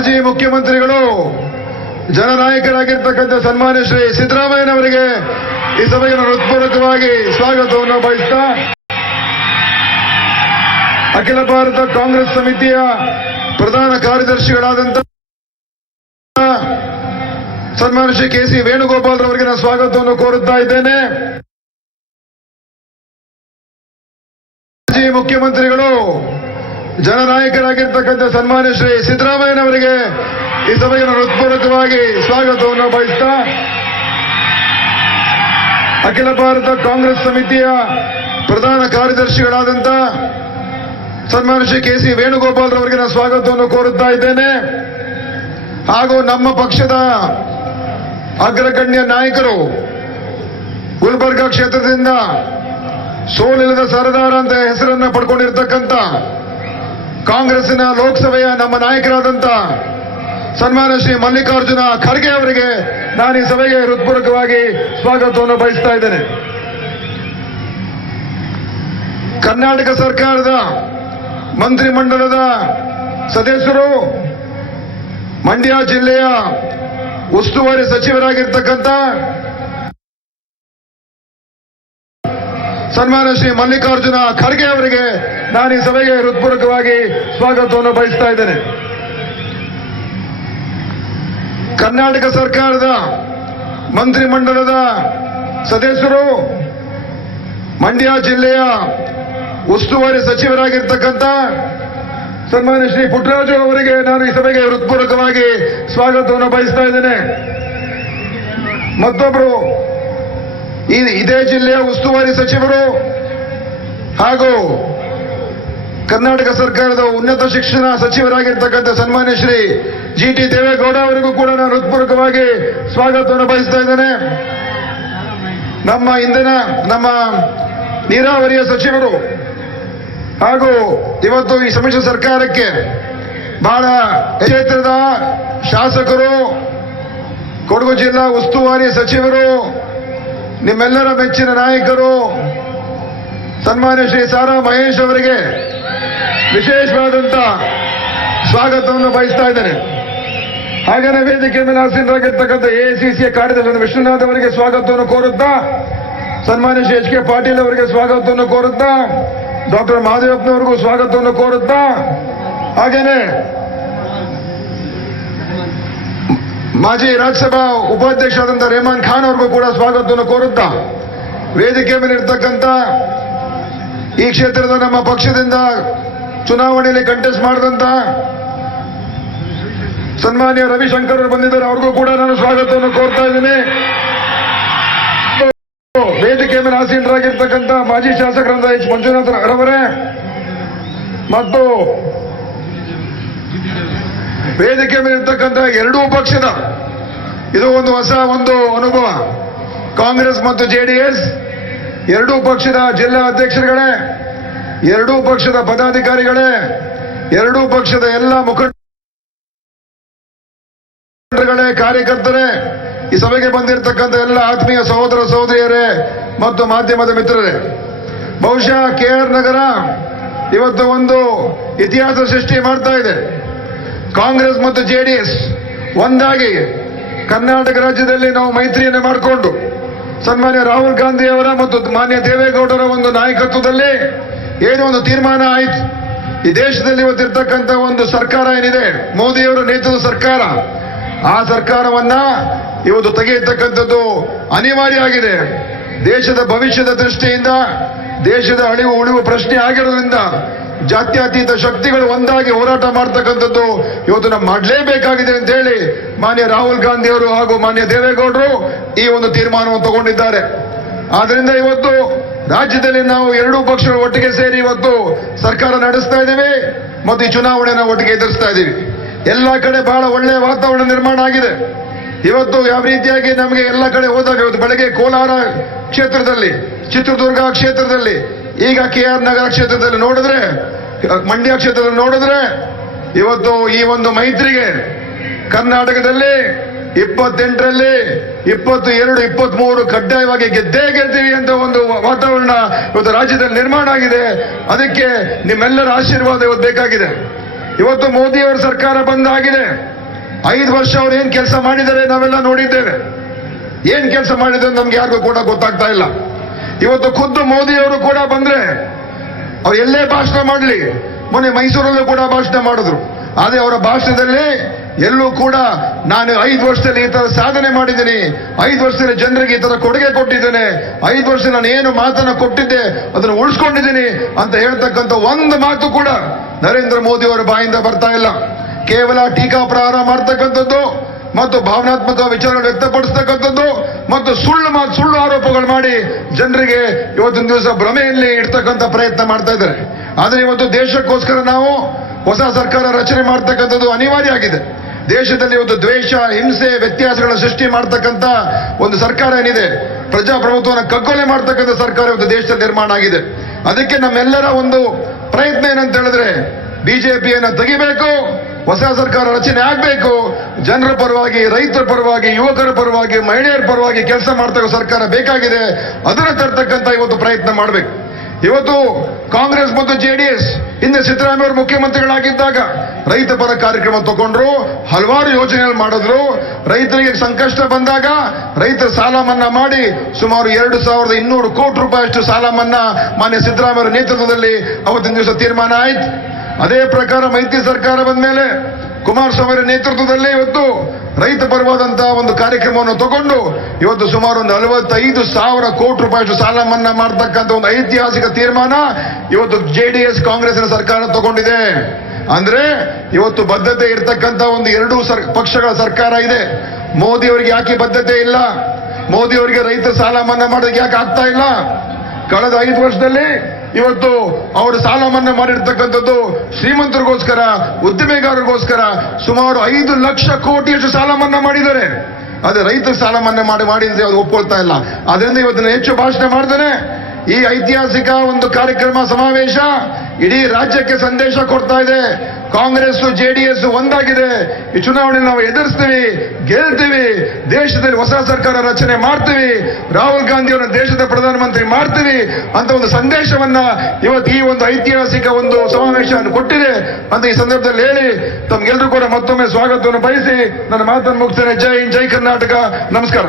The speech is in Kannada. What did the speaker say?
ಮಾಜಿ ಮುಖ್ಯಮಂತ್ರಿಗಳು ಜನನಾಯಕರಾಗಿರ್ತಕ್ಕಂಥ ಸನ್ಮಾನ್ಯ ಶ್ರೀ ಸಿದ್ದರಾಮಯ್ಯನವರಿಗೆ ಈ ಸಭೆಗೆ ನಾನು ಹೃತ್ಪೂರ್ವಕವಾಗಿ ಸ್ವಾಗತವನ್ನು ಬಯಸ್ತಾ, ಅಖಿಲ ಭಾರತ ಕಾಂಗ್ರೆಸ್ ಸಮಿತಿಯ ಪ್ರಧಾನ ಕಾರ್ಯದರ್ಶಿಗಳಾದಂಥ ಸನ್ಮಾನ್ಯ ಶ್ರೀ ಕೆ ಸಿ ವೇಣುಗೋಪಾಲ್ ಅವರಿಗೆ ನಾನು ಸ್ವಾಗತವನ್ನು ಕೋರುತ್ತಾ ಇದ್ದೇನೆ. ಮಾಜಿ ಮುಖ್ಯಮಂತ್ರಿಗಳು ಜನನಾಯಕರಾಗಿರ್ತಕ್ಕಂಥ ಸನ್ಮಾನ್ಯ ಶ್ರೀ ಸಿದ್ದರಾಮಯ್ಯನವರಿಗೆ ಈ ಸಭೆಗೆ ನಾನು ಹೃತ್ಪೂರ್ವಕವಾಗಿ ಸ್ವಾಗತವನ್ನು ಬಯಸ್ತಾ, ಅಖಿಲ ಭಾರತ ಕಾಂಗ್ರೆಸ್ ಸಮಿತಿಯ ಪ್ರಧಾನ ಕಾರ್ಯದರ್ಶಿಗಳಾದಂಥ ಸನ್ಮಾನ್ಯ ಶ್ರೀ ಕೆ ಸಿ ವೇಣುಗೋಪಾಲ್ ಅವರಿಗೆ ನಾನು ಸ್ವಾಗತವನ್ನು ಕೋರುತ್ತಾ ಇದ್ದೇನೆ. ಹಾಗೂ ನಮ್ಮ ಪಕ್ಷದ ಅಗ್ರಗಣ್ಯ ನಾಯಕರು, ಗುಲ್ಬರ್ಗಾ ಕ್ಷೇತ್ರದಿಂದ ಸೋಲಿಲ್ಲದ ಸರದಾರ ಅಂತ ಹೆಸರನ್ನ ಪಡ್ಕೊಂಡಿರ್ತಕ್ಕಂಥ ಕಾಂಗ್ರೆಸ್ಸಿನ ಲೋಕಸಭೆಯ ನಮ್ಮ ನಾಯಕರಾದಂಥ ಸನ್ಮಾನ್ಯ ಶ್ರೀ ಮಲ್ಲಿಕಾರ್ಜುನ ಖರ್ಗೆ ಅವರಿಗೆ ನಾನು ಈ ಸಭೆಗೆ ಹೃತ್ಪೂರ್ವಕವಾಗಿ ಸ್ವಾಗತವನ್ನು ಬಯಸ್ತಾ ಇದ್ದೇನೆ. ಕರ್ನಾಟಕ ಸರ್ಕಾರದ ಮಂತ್ರಿಮಂಡಲದ ಸದಸ್ಯರು, ಮಂಡ್ಯ ಜಿಲ್ಲೆಯ ಉಸ್ತುವಾರಿ ಸಚಿವರಾಗಿರ್ತಕ್ಕಂಥ ಸನ್ಮಾನ್ಯ ಶ್ರೀ ಮಲ್ಲಿಕಾರ್ಜುನ ಖರ್ಗೆ ಅವರಿಗೆ ನಾನು ಈ ಸಭೆಗೆ ಹೃತ್ಪೂರ್ವಕವಾಗಿ ಸ್ವಾಗತವನ್ನು ಬಯಸ್ತಾ ಇದ್ದೇನೆ. ಕರ್ನಾಟಕ ಸರ್ಕಾರದ ಮಂತ್ರಿಮಂಡಲದ ಸದಸ್ಯರು, ಮಂಡ್ಯ ಜಿಲ್ಲೆಯ ಉಸ್ತುವಾರಿ ಸಚಿವರಾಗಿರ್ತಕ್ಕಂಥ ಸನ್ಮಾನ್ಯ ಶ್ರೀ ಪುಟ್ಟರಾಜು ಅವರಿಗೆ ನಾನು ಈ ಸಭೆಗೆ ಹೃತ್ಪೂರ್ವಕವಾಗಿ ಸ್ವಾಗತವನ್ನು ಬಯಸ್ತಾ ಇದ್ದೇನೆ. ಮತ್ತೊಬ್ಬರು ಇದೇ ಜಿಲ್ಲೆಯ ಉಸ್ತುವಾರಿ ಸಚಿವರು ಹಾಗೂ ಕರ್ನಾಟಕ ಸರ್ಕಾರದ ಉನ್ನತ ಶಿಕ್ಷಣ ಸಚಿವರಾಗಿರ್ತಕ್ಕಂಥ ಸನ್ಮಾನ್ಯ ಶ್ರೀ ಜಿ ಟಿ ದೇವೇಗೌಡ ಅವರಿಗೂ ಕೂಡ ನಾನು ಹೃತ್ಪೂರ್ವಕವಾಗಿ ಸ್ವಾಗತವನ್ನು ಬಯಸ್ತಾ ಇದ್ದೇನೆ. ನಮ್ಮ ನೀರಾವರಿಯ ಸಚಿವರು ಹಾಗೂ ಇವತ್ತು ಈ ಸಮ್ಮಿಶ್ರ ಸರ್ಕಾರಕ್ಕೆ ಬಹಳ ಕ್ಷೇತ್ರದ ಶಾಸಕರು, ಕೊಡಗು ಜಿಲ್ಲಾ ಉಸ್ತುವಾರಿ ಸಚಿವರು, ನಿಮ್ಮೆಲ್ಲರ ಮೆಚ್ಚಿನ ನಾಯಕರು ಸನ್ಮಾನ್ಯ ಶ್ರೀ ಸಾರಾ ಮಹೇಶ್ ಅವರಿಗೆ ವಿಶೇಷವಾದಂತ ಸ್ವಾಗತವನ್ನು ಬಯಸ್ತಾ ಇದ್ದೇನೆ. ಹಾಗೆಯೇ ವೇದಿಕೆ ಮೇಲೆ ಆಸೀನರಾಗಿರ್ತಕ್ಕಂಥ ಎಐಸಿಸಿಯ ಕಾರ್ಯದರ್ಶಿ ವಿಶ್ವನಾಥ್ ಅವರಿಗೆ ಸ್ವಾಗತವನ್ನು ಕೋರುತ್ತಾ, ಸನ್ಮಾನ್ಯ ಶ್ರೀ ಎಚ್ ಕೆ ಪಾಟೀಲ್ ಅವರಿಗೆ ಸ್ವಾಗತವನ್ನು ಕೋರುತ್ತಾ, ಡಾಕ್ಟರ್ ಮಹದೇವಪ್ಪನವರಿಗೂ ಸ್ವಾಗತವನ್ನು ಕೋರುತ್ತಾ, ಹಾಗೇನೆ ಮಾಜಿ ರಾಜ್ಯಸಭಾ ಉಪಾಧ್ಯಕ್ಷರಾದಂಥ ರೆಹಮಾನ್ ಖಾನ್ ಅವ್ರಿಗೂ ಕೂಡ ಸ್ವಾಗತವನ್ನು ಕೋರುತ್ತಾ, ವೇದಿಕೆ ಮೇಲೆ ಇರ್ತಕ್ಕಂಥ ಈ ಕ್ಷೇತ್ರದ ನಮ್ಮ ಪಕ್ಷದಿಂದ ಚುನಾವಣೆಯಲ್ಲಿ ಕಂಟೆಸ್ಟ್ ಮಾಡಿದಂತ ಸನ್ಮಾನ್ಯ ರವಿಶಂಕರ್ ಅವರು ಬಂದಿದ್ದಾರೆ, ಅವ್ರಿಗೂ ಕೂಡ ನಾನು ಸ್ವಾಗತವನ್ನು ಕೋರ್ತಾ ಇದ್ದೀನಿ. ವೇದಿಕೆ ಮೇಲೆ ಆಸೀನರಾಗಿರ್ತಕ್ಕಂಥ ಮಾಜಿ ಶಾಸಕರಾದ ಎಚ್ ಮಂಜುನಾಥ್ ಅವರೇ ಮತ್ತು ವೇದಿಕೆ ಮೇಲೆ ಇರ್ತಕ್ಕಂಥ ಎರಡೂ ಪಕ್ಷದ ಇದು ಹೊಸ ಅನುಭವ, ಕಾಂಗ್ರೆಸ್ ಮತ್ತು ಜೆಡಿಎಸ್ ಎರಡೂ ಪಕ್ಷದ ಜಿಲ್ಲಾ ಅಧ್ಯಕ್ಷರುಗಳೇ, ಎರಡೂ ಪಕ್ಷದ ಪದಾಧಿಕಾರಿಗಳೇ, ಎರಡೂ ಪಕ್ಷದ ಎಲ್ಲ ಮುಖಂಡರುಗಳೇ, ಕಾರ್ಯಕರ್ತರೇ, ಈ ಸಭೆಗೆ ಬಂದಿರತಕ್ಕಂಥ ಎಲ್ಲ ಆತ್ಮೀಯ ಸಹೋದರ ಸಹೋದರಿಯರೇ ಮತ್ತು ಮಾಧ್ಯಮದ ಮಿತ್ರರೇ, ಬಹುಶಃ ಕೆಆರ್ ನಗರ ಇವತ್ತು ಒಂದು ಇತಿಹಾಸ ಸೃಷ್ಟಿ ಮಾಡ್ತಾ ಇದೆ. ಕಾಂಗ್ರೆಸ್ ಮತ್ತು ಜೆಡಿಎಸ್ ಒಂದಾಗಿ ಕರ್ನಾಟಕ ರಾಜ್ಯದಲ್ಲಿ ನಾವು ಮೈತ್ರಿಯನ್ನು ಮಾಡಿಕೊಂಡು ಸನ್ಮಾನ್ಯ ರಾಹುಲ್ ಗಾಂಧಿ ಅವರ ಮತ್ತು ಮಾನ್ಯ ದೇವೇಗೌಡರ ಒಂದು ನಾಯಕತ್ವದಲ್ಲಿ ಏನೋ ಒಂದು ತೀರ್ಮಾನ ಆಯಿತು. ಈ ದೇಶದಲ್ಲಿ ಇವತ್ತಿರ್ತಕ್ಕಂಥ ಒಂದು ಸರ್ಕಾರ ಏನಿದೆ, ಮೋದಿಯವರ ನೇತೃತ್ವದ ಸರ್ಕಾರ, ಆ ಸರ್ಕಾರವನ್ನ ಇವತ್ತು ತೆಗೆಯತಕ್ಕಂಥದ್ದು ಅನಿವಾರ್ಯ ಆಗಿದೆ. ದೇಶದ ಭವಿಷ್ಯದ ದೃಷ್ಟಿಯಿಂದ, ದೇಶದ ಅಳಿವು ಉಳಿವು ಪ್ರಶ್ನೆ ಆಗಿರೋದ್ರಿಂದ ಜಾತ್ಯತೀತ ಶಕ್ತಿಗಳು ಒಂದಾಗಿ ಹೋರಾಟ ಮಾಡ್ತಕ್ಕಂಥದ್ದು ಇವತ್ತು ನಾವು ಮಾಡಲೇಬೇಕಾಗಿದೆ ಅಂತ ಹೇಳಿ ಮಾನ್ಯ ರಾಹುಲ್ ಗಾಂಧಿ ಅವರು ಹಾಗೂ ಮಾನ್ಯ ದೇವೇಗೌಡರು ಈ ಒಂದು ತೀರ್ಮಾನವನ್ನು ತಗೊಂಡಿದ್ದಾರೆ. ಆದ್ರಿಂದ ಇವತ್ತು ರಾಜ್ಯದಲ್ಲಿ ನಾವು ಎರಡೂ ಪಕ್ಷಗಳು ಒಟ್ಟಿಗೆ ಸೇರಿ ಇವತ್ತು ಸರ್ಕಾರ ನಡೆಸ್ತಾ ಇದ್ದೀವಿ ಮತ್ತು ಈ ಚುನಾವಣೆಯನ್ನು ಒಟ್ಟಿಗೆ ಎದುರಿಸ್ತಾ ಇದ್ದೀವಿ. ಎಲ್ಲ ಕಡೆ ಬಹಳ ಒಳ್ಳೆಯ ವಾತಾವರಣ ನಿರ್ಮಾಣ ಆಗಿದೆ. ಇವತ್ತು ಯಾವ ರೀತಿಯಾಗಿ ನಮಗೆ ಎಲ್ಲ ಕಡೆ ಹೋದಾಗ ಇವತ್ತು ಬೆಳಗ್ಗೆ ಕೋಲಾರ ಕ್ಷೇತ್ರದಲ್ಲಿ, ಚಿತ್ರದುರ್ಗ ಕ್ಷೇತ್ರದಲ್ಲಿ, ಈಗ ಕೆಆರ್ ನಗರ ಕ್ಷೇತ್ರದಲ್ಲಿ ನೋಡಿದ್ರೆ, ಮಂಡ್ಯ ಕ್ಷೇತ್ರದಲ್ಲಿ ನೋಡಿದ್ರೆ ಇವತ್ತು ಈ ಒಂದು ಮೈತ್ರಿಗೆ ಕರ್ನಾಟಕದಲ್ಲಿ 28ರಲ್ಲಿ 22, 23 ಕಡ್ಡಾಯವಾಗಿ ಗೆದ್ದೇ ಗೆಲ್ತೀವಿ ಅಂತ ಒಂದು ವಾತಾವರಣ ಇವತ್ತು ರಾಜ್ಯದಲ್ಲಿ ನಿರ್ಮಾಣ ಆಗಿದೆ. ಅದಕ್ಕೆ ನಿಮ್ಮೆಲ್ಲರ ಆಶೀರ್ವಾದ ಇವತ್ತು ಬೇಕಾಗಿದೆ. ಇವತ್ತು ಮೋದಿಯವರ ಸರ್ಕಾರ ಬಂದಾಗಿದೆ. 5 ವರ್ಷ ಅವ್ರು ಏನ್ ಕೆಲಸ ಮಾಡಿದ್ದಾರೆ ನಾವೆಲ್ಲ ನೋಡಿದ್ದೇವೆ. ಏನ್ ಕೆಲಸ ಮಾಡಿದ್ದಾರೆ ನಮ್ಗೆ ಯಾರಿಗೂ ಕೂಡ ಗೊತ್ತಾಗ್ತಾ ಇಲ್ಲ. ಇವತ್ತು ಖುದ್ದು ಮೋದಿಯವರು ಕೂಡ ಬಂದ್ರೆ ಅವ್ರು ಎಲ್ಲೇ ಭಾಷಣ ಮಾಡಲಿ, ಮೊನ್ನೆ ಮೈಸೂರಲ್ಲೂ ಕೂಡ ಭಾಷಣ ಮಾಡಿದ್ರು. ಆದ್ರೆ ಅವರ ಭಾಷಣದಲ್ಲಿ ಎಲ್ಲೂ ಕೂಡ ನಾನು 5 ವರ್ಷದಲ್ಲಿ ಈ ತರ ಸಾಧನೆ ಮಾಡಿದ್ದೀನಿ, 5 ವರ್ಷದಲ್ಲಿ ಜನರಿಗೆ ಈ ತರ ಕೊಡುಗೆ ಕೊಟ್ಟಿದ್ದೇನೆ, 5 ವರ್ಷ ನಾನು ಏನು ಮಾತನ್ನ ಕೊಟ್ಟಿದ್ದೆ ಅದನ್ನು ಉಳಿಸ್ಕೊಂಡಿದ್ದೀನಿ ಅಂತ ಹೇಳ್ತಕ್ಕಂಥ ಒಂದು ಮಾತು ಕೂಡ ನರೇಂದ್ರ ಮೋದಿ ಅವರ ಬಾಯಿಂದ ಬರ್ತಾ ಇಲ್ಲ. ಕೇವಲ ಟೀಕಾ ಪ್ರಹಾರ ಮಾಡ್ತಕ್ಕಂಥದ್ದು ಮತ್ತು ಭಾವನಾತ್ಮಕ ವಿಚಾರಗಳು ವ್ಯಕ್ತಪಡಿಸ್ತಕ್ಕಂಥದ್ದು ಮತ್ತು ಸುಳ್ಳು ಆರೋಪಗಳು ಮಾಡಿ ಜನರಿಗೆ ಇವತ್ತಿನ ದಿವಸ ಭ್ರಮೆಯಲ್ಲಿ ಇಡ್ತಕ್ಕಂಥ ಪ್ರಯತ್ನ ಮಾಡ್ತಾ ಇದ್ದಾರೆ. ಆದ್ರೆ ಇವತ್ತು ದೇಶಕ್ಕೋಸ್ಕರ ನಾವು ಹೊಸ ಸರ್ಕಾರ ರಚನೆ ಮಾಡ್ತಕ್ಕಂಥದ್ದು ಅನಿವಾರ್ಯ ಆಗಿದೆ. ದೇಶದಲ್ಲಿ ಇವತ್ತು ದ್ವೇಷ, ಹಿಂಸೆ, ವ್ಯತ್ಯಾಸಗಳ ಸೃಷ್ಟಿ ಮಾಡ್ತಕ್ಕಂಥ ಒಂದು ಸರ್ಕಾರ ಏನಿದೆ, ಪ್ರಜಾಪ್ರಭುತ್ವವನ್ನು ಕಗ್ಗೊಲೆ ಮಾಡ್ತಕ್ಕಂಥ ಸರ್ಕಾರ ಇವತ್ತು ದೇಶದಲ್ಲಿ ನಿರ್ಮಾಣ ಆಗಿದೆ. ಅದಕ್ಕೆ ನಮ್ಮೆಲ್ಲರ ಒಂದು ಪ್ರಯತ್ನ ಏನಂತ ಹೇಳಿದ್ರೆ ಬಿಜೆಪಿಯನ್ನ ತೆಗಿಬೇಕು, ಹೊಸ ಸರ್ಕಾರ ರಚನೆ ಆಗಬೇಕು, ಜನರ ಪರವಾಗಿ, ರೈತರ ಪರವಾಗಿ, ಯುವಕರ ಪರವಾಗಿ, ಮಹಿಳೆಯರ ಪರವಾಗಿ ಕೆಲಸ ಮಾಡ್ತಕ್ಕ ಸರ್ಕಾರ ಬೇಕಾಗಿದೆ. ಅದನ್ನ ತರ್ತಕ್ಕಂಥ ಇವತ್ತು ಪ್ರಯತ್ನ ಮಾಡಬೇಕು. ಇವತ್ತು ಕಾಂಗ್ರೆಸ್ ಮತ್ತು ಜೆಡಿಎಸ್ ಹಿಂದೆ ಸಿದ್ದರಾಮಯ್ಯ ಅವರು ಮುಖ್ಯಮಂತ್ರಿಗಳಾಗಿದ್ದಾಗ ರೈತ ಪರ ಕಾರ್ಯಕ್ರಮ ತಗೊಂಡ್ರು, ಹಲವಾರು ಯೋಜನೆಗಳು ಮಾಡಿದ್ರು. ರೈತರಿಗೆ ಸಂಕಷ್ಟ ಬಂದಾಗ ರೈತರ ಸಾಲ ಮನ್ನಾ ಮಾಡಿ ಸುಮಾರು 2200 ಕೋಟಿ ರೂಪಾಯಿ ಅಷ್ಟು ಸಾಲ ಮನ್ನಾ ಮಾನ್ಯ ಸಿದ್ದರಾಮಯ್ಯ ಅವರ ನೇತೃತ್ವದಲ್ಲಿ ಅವತ್ತಿನ ದಿವಸ ತೀರ್ಮಾನ ಆಯ್ತು. ಅದೇ ಪ್ರಕಾರ ಮೈತ್ರಿ ಸರ್ಕಾರ ಬಂದ ಮೇಲೆ ಕುಮಾರಸ್ವಾಮಿ ಅವರ ನೇತೃತ್ವದಲ್ಲಿ ಇವತ್ತು ರೈತ ಪರವಾದಂತಹ ಒಂದು ಕಾರ್ಯಕ್ರಮವನ್ನು ತಗೊಂಡು ಇವತ್ತು ಸುಮಾರು 45,000 ಕೋಟಿ ರೂಪಾಯಿ ಸಾಲ ಮನ್ನಾ ಮಾಡತಕ್ಕಂಥ ಒಂದು ಐತಿಹಾಸಿಕ ತೀರ್ಮಾನ ಇವತ್ತು ಜೆಡಿಎಸ್ ಕಾಂಗ್ರೆಸ್ನ ಸರ್ಕಾರ ತಗೊಂಡಿದೆ. ಅಂದ್ರೆ ಇವತ್ತು ಬದ್ಧತೆ ಇರತಕ್ಕಂಥ ಒಂದು 2 ಪಕ್ಷಗಳ ಸರ್ಕಾರ ಇದೆ. ಮೋದಿ ಅವರಿಗೆ ಯಾಕೆ ಬದ್ಧತೆ ಇಲ್ಲ? ಮೋದಿ ಅವರಿಗೆ ರೈತ ಸಾಲ ಮನ್ನಾ ಮಾಡೋದಕ್ಕೆ ಯಾಕೆ ಆಗ್ತಾ ಇಲ್ಲ? ಕಳೆದ 5 ವರ್ಷದಲ್ಲಿ ಇವತ್ತು ಅವರು ಸಾಲ ಮನ್ನಾ ಮಾಡಿರ್ತಕ್ಕಂಥದ್ದು ಶ್ರೀಮಂತರಿಗೋಸ್ಕರ, ಉದ್ದಿಮೆಗಾರರಿಗೋಸ್ಕರ ಸುಮಾರು 5 ಲಕ್ಷ ಕೋಟಿಯಷ್ಟು ಸಾಲ ಮನ್ನಾ ಮಾಡಿದ್ದಾರೆ. ಅದೇ ರೈತ ಸಾಲ ಮನ್ನಾ ಮಾಡಿದ್ರೆ ಅದು ಒಪ್ಕೊಳ್ತಾ ಇಲ್ಲ. ಅದರಿಂದ ಇವತ್ತಿನ ಹೆಚ್ಚು ಭಾಷಣ ಮಾಡ್ತಾನೆ. ಈ ಐತಿಹಾಸಿಕ ಒಂದು ಕಾರ್ಯಕ್ರಮ, ಸಮಾವೇಶ ಇಡೀ ರಾಜ್ಯಕ್ಕೆ ಸಂದೇಶ ಕೊಡ್ತಾ ಇದೆ. ಕಾಂಗ್ರೆಸ್ ಜೆಡಿಎಸ್ ಒಂದಾಗಿದೆ. ಈ ಚುನಾವಣೆ ನಾವು ಎದುರಿಸ್ತೀವಿ, ಗೆಲ್ತೀವಿ, ದೇಶದಲ್ಲಿ ಹೊಸ ಸರ್ಕಾರ ರಚನೆ ಮಾಡ್ತೀವಿ, ರಾಹುಲ್ ಗಾಂಧಿ ಅವರನ್ನ ದೇಶದ ಪ್ರಧಾನಮಂತ್ರಿ ಮಾಡ್ತೀವಿ ಅಂತ ಒಂದು ಸಂದೇಶವನ್ನ ಇವತ್ತು ಈ ಒಂದು ಐತಿಹಾಸಿಕ ಒಂದು ಸಮಾವೇಶ ಕೊಟ್ಟಿದೆ ಅಂತ ಈ ಸಂದರ್ಭದಲ್ಲಿ ಹೇಳಿ ತಮ್ಗೆಲ್ಲರೂ ಕೂಡ ಮತ್ತೊಮ್ಮೆ ಸ್ವಾಗತವನ್ನು ಬಯಸಿ ನನ್ನ ಮಾತನ್ನು ಮುಗಿಸ್ತೇನೆ. ಜೈ ಹಿಂದ್, ಜೈ ಕರ್ನಾಟಕ, ನಮಸ್ಕಾರ.